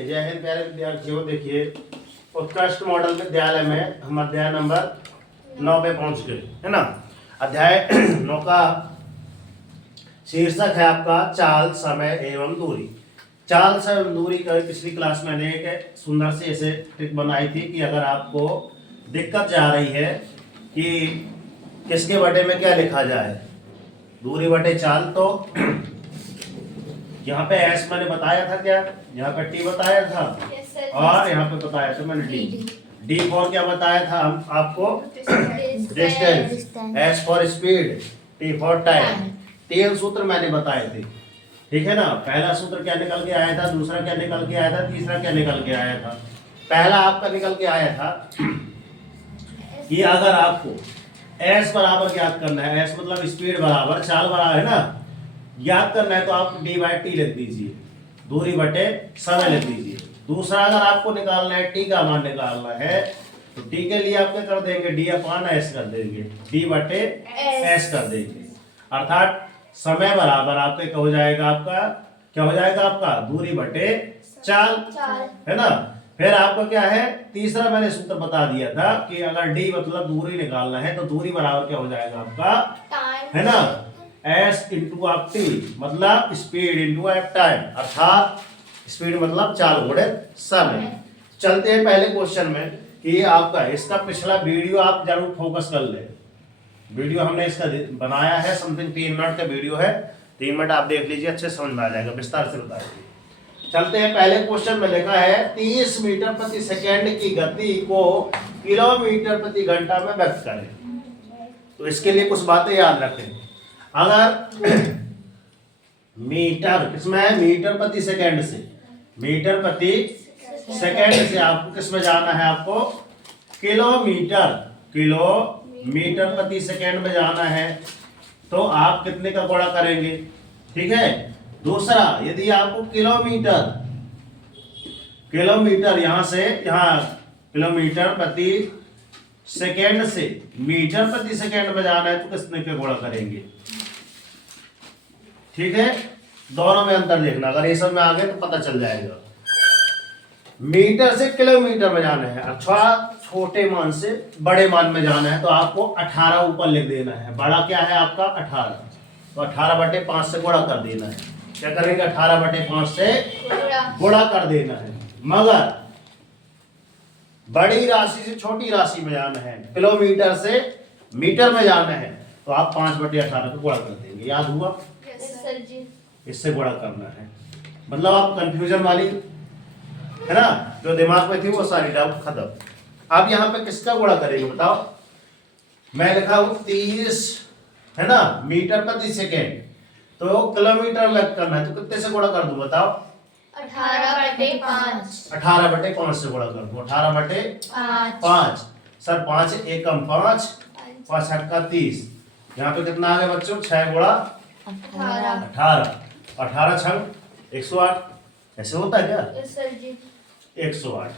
जय हिंद प्यारे विद्यार्थियों। देखिए, उत्कृष्ट मॉडल विद्यालय में हम अध्याय नंबर 9 पे पहुंच गए, है ना। अध्याय 9 का शीर्षक है आपका चाल, समय एवं दूरी। चाल, समय एवं दूरी का पिछली क्लास में मैंने एक सुंदर से ऐसे ट्रिक बनाई थी कि अगर आपको दिक्कत जा रही है कि किसके बटे में क्या लिखा जाए, दूरी बटे चाल, तो यहाँ पे एस मैंने बताया था, क्या यहाँ पे टी बताया था, और यहाँ पे बताया था मैंने डी फॉर क्या बताया था हम आपको, distance, S for speed, T for time. 3 सूत्र मैंने बताए थे, ठीक है ना। पहला सूत्र क्या निकल के आया था, दूसरा क्या निकल के आया था, तीसरा क्या निकल के आया था। पहला आपका निकल के आया था कि अगर आपको एस बराबर याद करना है, एस मतलब स्पीड बराबर चाल बराबर, है ना, याद करना है तो आप डी बाई टी लिख दीजिए, दूरी बटे समय लिख दीजिए। दूसरा अगर आपको निकालना है टी का मान निकालना है तो टी के लिए आप क्या कर देंगे, डी अपान एस कर देंगे, डी बटे एस कर देंगे। अर्थात समय बराबर आपके क्या हो जाएगा, आपका क्या हो जाएगा, आपका दूरी बटे चाल, है ना। फिर आपका क्या है, तीसरा मैंने सूत्र बता दिया था कि अगर डी मतलब दूरी निकालना है तो दूरी बराबर क्या हो जाएगा आपका, है ना, एस इंटू आप टी मतलब स्पीड इंटू एफ टाइम, अर्थात स्पीड मतलब चाल गुणे समय। चलते हैं पहले क्वेश्चन में कि आपका इसका पिछला वीडियो आप जरूर फोकस कर ले। वीडियो हमने इसका बनाया है, समथिंग 3 मिनट का वीडियो है, 3 मिनट आप देख लीजिए, अच्छे समझ में आ जाएगा, विस्तार से बताएंगे। चलते हैं पहले क्वेश्चन में लिखा है 30 मीटर प्रति सेकेंड की गति को किलोमीटर प्रति घंटा में व्यक्त करें। तो इसके लिए कुछ बातें याद रखें। अगर मीटर किसमें है, मीटर प्रति सेकेंड से, मीटर प्रति सेकेंड से आपको किसमें जाना है, आपको किलोमीटर प्रति सेकेंड में जाना है, तो आप कितने का गुणा करेंगे, ठीक है। दूसरा, यदि आपको किलोमीटर यहां से यहां किलोमीटर प्रति सेकेंड से मीटर प्रति सेकेंड में जाना है तो कितने के गुणा करेंगे, ठीक है। दोनों में अंतर देखना, अगर ये सब में आ गए तो पता चल जाएगा। मीटर से किलोमीटर में जाना है, अच्छा छोटे मान से बड़े मान में जाना है तो आपको 18 ऊपर लिख देना है। बड़ा क्या है आपका 18, तो 18/5 से गुणा कर देना है। क्या करेंगे, 18/5 से गुणा कर देना है। मगर बड़ी राशि से छोटी राशि में जाना है, किलोमीटर से मीटर में जाना है, तो आप 5/18 को गुणा कर देंगे। याद हुआ, इससे गुणा करना है। मतलब आप कंफ्यूजन वाली, है ना, जो दिमाग में थी वो सारी डाउट खत्म। अब यहाँ पे किसका गुणा करेंगे बताओ। मैं लिखा हूं 30, है ना, मीटर प्रति सेकेंड, तो किलोमीटर में करना है तो कितने से गुणा कर दूं बताओ, 18/5 18/5 से गुणा कर दूं, 18/5। सर 5 एकम 5, 5 अट्ठा 30, यहाँ पे कितना आ गया बच्चों, 6 गुणा 18, 18 छंग 108, ऐसे होता है क्या, 108।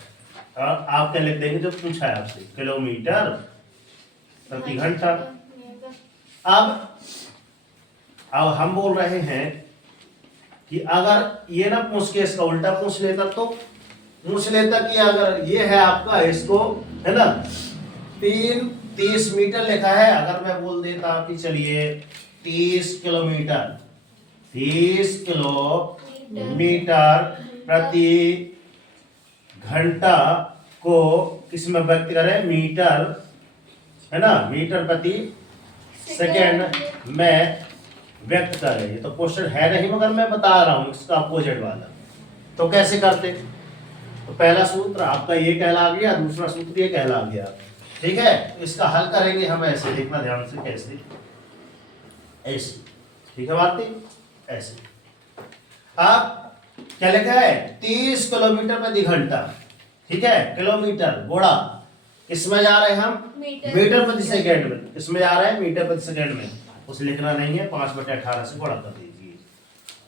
और आप क्या लिख देंगे जो पूछा है आपसे, किलोमीटर प्रति घंटा। अब हम बोल रहे हैं कि अगर ये ना पूछ के इसका उल्टा पूछ लेता, तो पूछ लेता कि अगर ये है आपका, इसको, है ना, 30 मीटर लिखा है, अगर मैं बोल देता कि चलिए 30 किलोमीटर प्रति घंटा को किसमें व्यक्त करें, मीटर, है ना, मीटर प्रति सेकेंड में व्यक्त करें। ये तो क्वेश्चन है नहीं, मगर मैं बता रहा हूं इसका अपोजिट वाला। तो कैसे करते, तो पहला सूत्र आपका ये कहला गया, दूसरा सूत्र ये कहला गया, ठीक है। तो इसका हल करेंगे हम ऐसे, देखना ध्यान से कैसे, ऐसे, ठीक है बात, ऐसे। आप क्या लिखा है, 30 किलोमीटर प्रति घंटा, ठीक है, किलोमीटर गुणा किसमें जा रहे हैं हम, मीटर प्रति सेकेंड में, किसमें जा रहे हैं, मीटर प्रति सेकेंड में, उस लिखना नहीं है, 5/18 से गुणा कर दीजिए,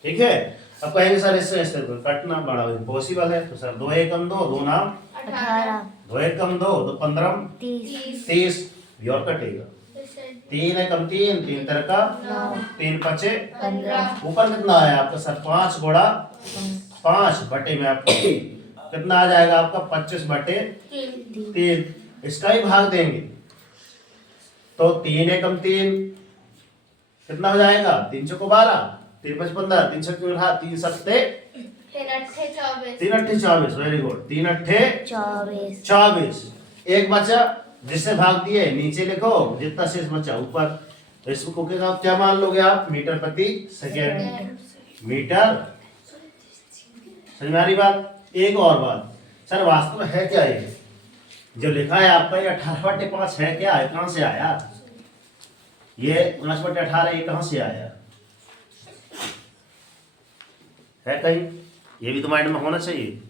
ठीक है। अब कहेंगे सर इससे ऐसे कटना बड़ा पॉसिबल है, तो सर 2 एकम 2, 2 नाम 18, 2 एकम 2, 2 15 30, ये और कटेगा, 3 एकम 3, 3 तरका 3 पचे 15। ऊपर कितना है आपका सर, 5 गुणा 5 बटे में आपको कितना आ जाएगा आपका 25/3। इसका ही भाग देंगे तो 3 एकम 3 कितना हो जाएगा 3 चौको 12, 3 5 15, 3 छक्के 8, 3 सत्ते 3 अट्ठे 24। 3 अट्ठे 24, वेरी गुड। 3 अट्ठे 24। एक बचा जिससे भाग दिए नीचे लिखो, जितना शेष बचा ऊपर। इसको क्या मान लोगे आप, मीटर प्रति सेकेंड। मीटर, समझ में आ रही बात। एक और बात सर, वास्तव में है क्या ये जो लिखा है आपका, ये 18/5 है क्या, है कहां से आया ये 19/18, ये कहां से आया है कहीं, ये भी तो माइंड में होना चाहिए,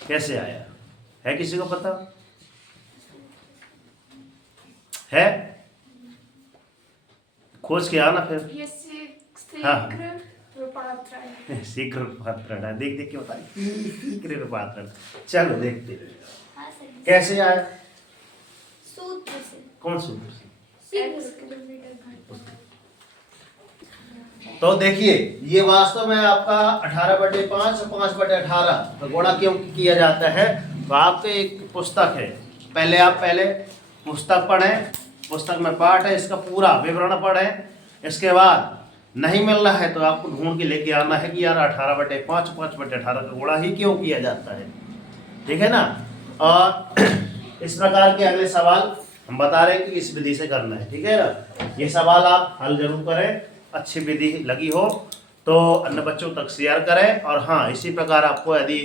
कैसे आया है, किसी को पता है, खोज के आना फिर। हाँ शीघ्र रूपांतरण, देख देख के बता, शीघ्र रूपांतरण। चलो देखते हैं कैसे आया, सूत्र से। कौन सूत्र से? तो देखिए ये वास्तव में आपका 18/5 और 5/18 तो गुणा क्यों किया जाता है। तो आपके एक पुस्तक है, पहले पुस्तक पढ़ें, पुस्तक में पाठ है, इसका पूरा विवरण पढ़ें। इसके बाद नहीं मिल रहा है तो आपको ढूंढ के लेके आना है कि यार 18/5 5/18 का गुणा ही क्यों किया जाता है, ठीक है ना। और इस प्रकार के अगले सवाल हम बता रहे हैं कि इस विधि से करना है, ठीक है ना। ये सवाल आप हल जरूर करें, अच्छी विधि लगी हो तो अन्य बच्चों तक शेयर करें। और हाँ, इसी प्रकार आपको यदि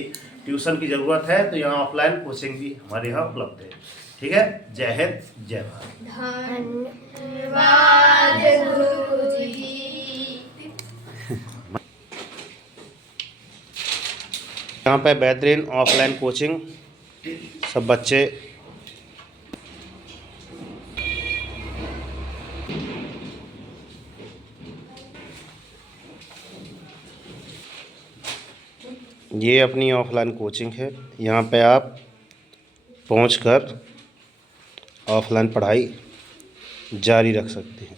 ट्यूशन की ज़रूरत है तो यहाँ ऑफलाइन कोचिंग भी हमारे यहाँ उपलब्ध है, ठीक है। जय हिंद, जय भारत। धन्यवाद गुरुजी। यहाँ पे बेहतरीन ऑफलाइन कोचिंग, सब बच्चे ये अपनी ऑफलाइन कोचिंग है, यहाँ पे आप पहुँचकर ऑफलाइन पढ़ाई जारी रख सकते हैं।